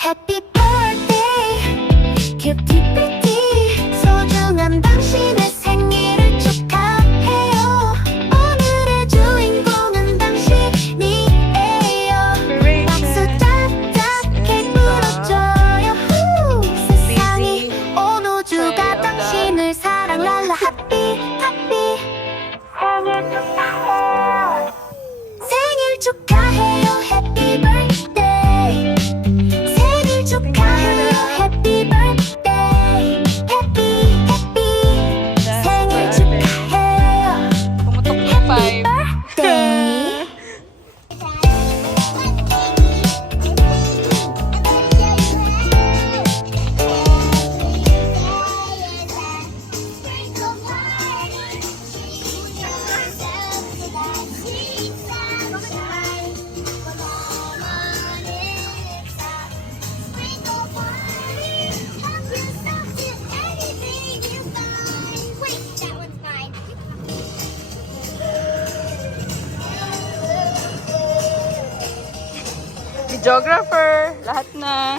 Happy birthday, cutie patty. 소중한 당신의 생일을 축하해요. 오늘의 주인공은 당신이에요. 박수 짝짝 케이크 불어줘요. 세상이 온 우주가 당신을 사랑할라. Happy happy 생일 축하해요. Happy birthday. 생일 축하해요. Happy birthday. Happy happy 생일 축하해요. Pumutok na Happy 5. birthday. Videographer, lahat na.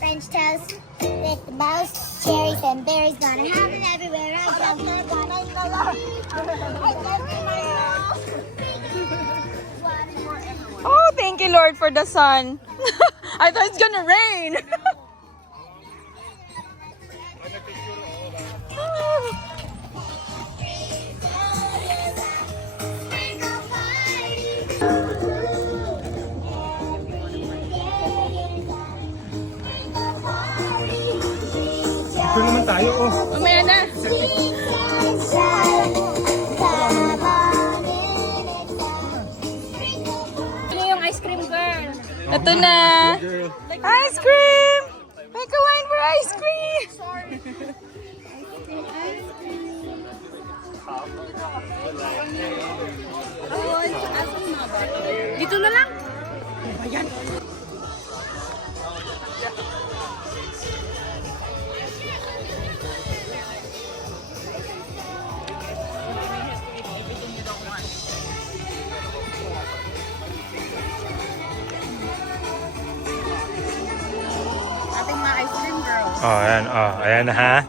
French toast with the most cherries and berries. Gonna have it everywhere I go. Oh, thank you, Lord, for the sun. I thought it's gonna rain. Ito naman tayo, oh. Mamaya na. Ano yung ice cream girl? Ito na. Ice cream! Make a line for ice cream! Dito na lang. Ating mga ice cream girl. Oh, ayan, oh. Ayan na, ha?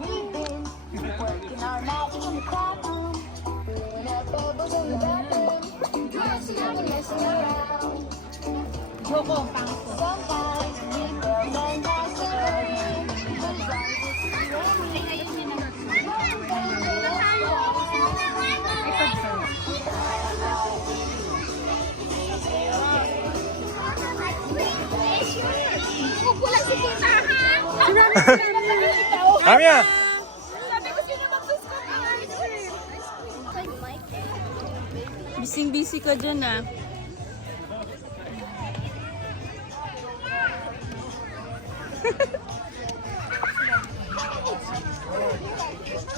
Kukulang si Tita, ha? Kamya! Sabi ko sino magsuskot ng ice cream. Bising-busy ka dyan, ah.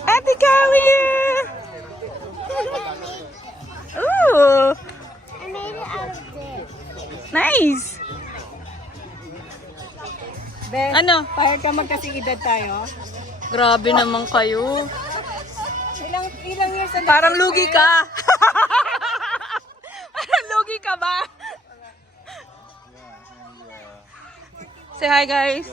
Happy Callie! Ooh, I made it out of this. nice! Ano? Pahir ka magkasing edad tayo. Grabe naman kayo. Ilang years na Parang lugi ka. Parang lugi ka ba? Say hi, guys.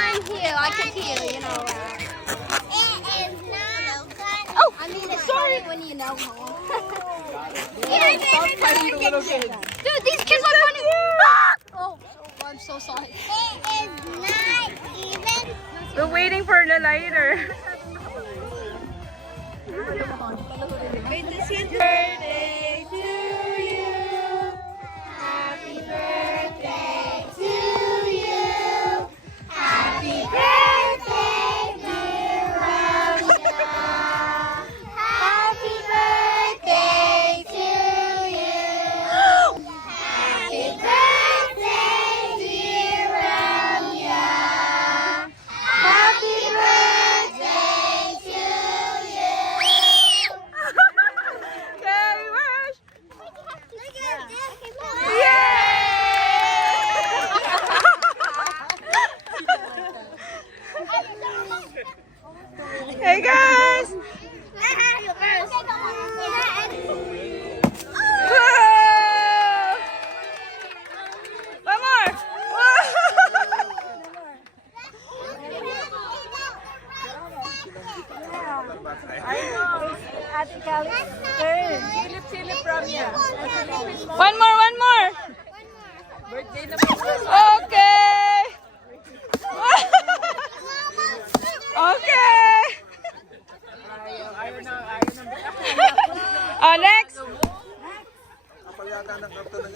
I'm here. I can hear, you know. It is not fun. Oh, I mean, it's sorry when you know more. Dude, these kids are running. Oh, I'm so sorry. It is not even. We're waiting for the lighter. Birthday to you. Happy birthday to you. Happy birthday, dear Ramya. Happy birthday to you. Happy birthday, dear Ramya. Happy birthday to you. Carry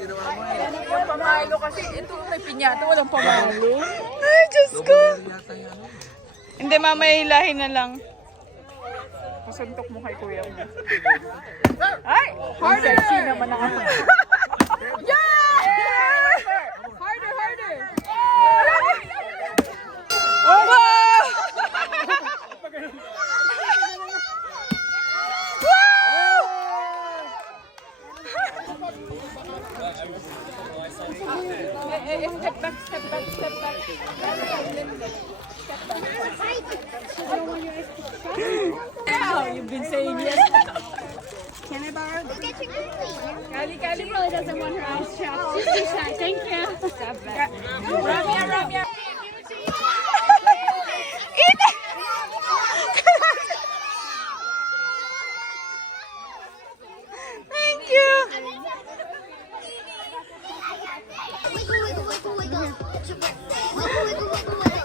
Yung pamalo kasi, ito may pinyata, walang pamalo. Ay, Diyos ko. Hindi, mamaya hilahin na lang. Pasuntok mo kay kuya mo. Ay! Harder! Sexy naman ako. Yeah! Harder, harder! Oh, wow! Step back, step back, step back. Yeah, you've been saying yes. Can I borrow this? Kali, Kali really doesn't want her eyes trapped. She's too shy. Thank you. Step back. Ramya, Ramya. Thank you. Wiggle, wiggle, wiggle, wiggle. Wiggle, wiggle, wiggle, wiggle.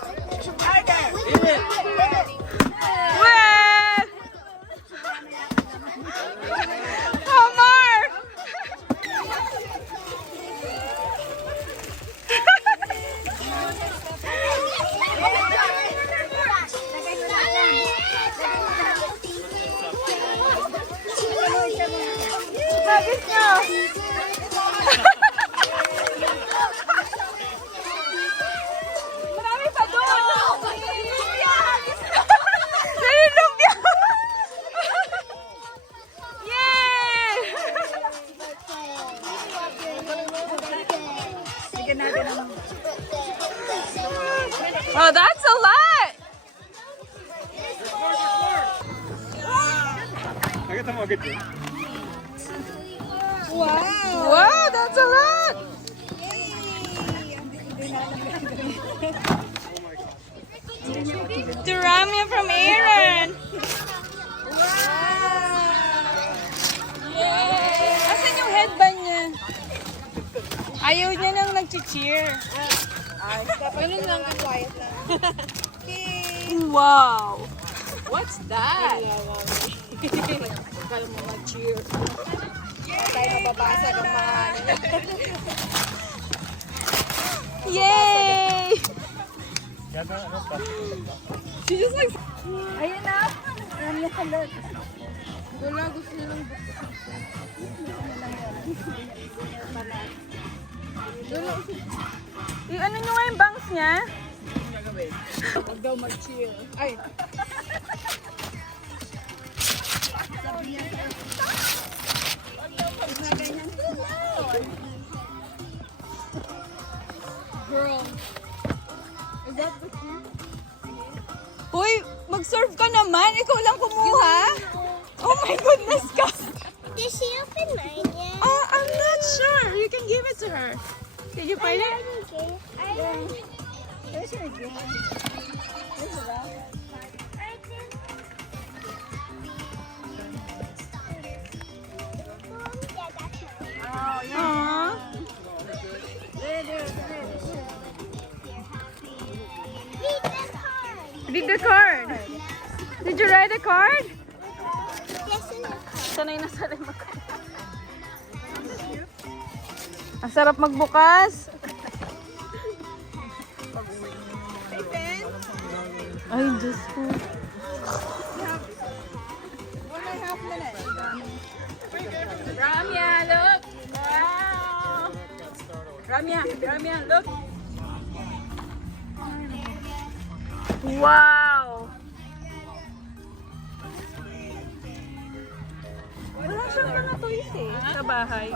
Well, Omar. Habis nyo. Marami pa doon. Nalilog niya. Yay! Oh, that's a lot. Nakita mo agad yun. Wow, that's a lot. The ramen from Aaron. Asan yung headband niya? Ayaw niya nang nag-cheer. Ganun lang, quiet lang. Wow. What's that? Kala mo mag-cheer. Tayo mababasa ng mga Yay! She just like... Ayun na. Ramya kalat. Wala, gusto nilang Ano nyo nga yung bangs niya? Huwag daw mag-cheer. Ay! Girl. Is that the cue? Uy, mag-serve ka naman. Ikaw lang kumuha. Oh my goodness, ka. Did she open mine yet? Oh, I'm not sure. You can give it to her. Did you find it? There's her game. There's a rock. Aww. Read the card. Did you write the card? Sanay na sanay mag Ang sarap magbukas. Ay, Diyos ko. 1.5 minutes. Ramya, look! Wow! Ramya, Ramya, look! Wow! Wala siyang mga toys eh, sa bahay.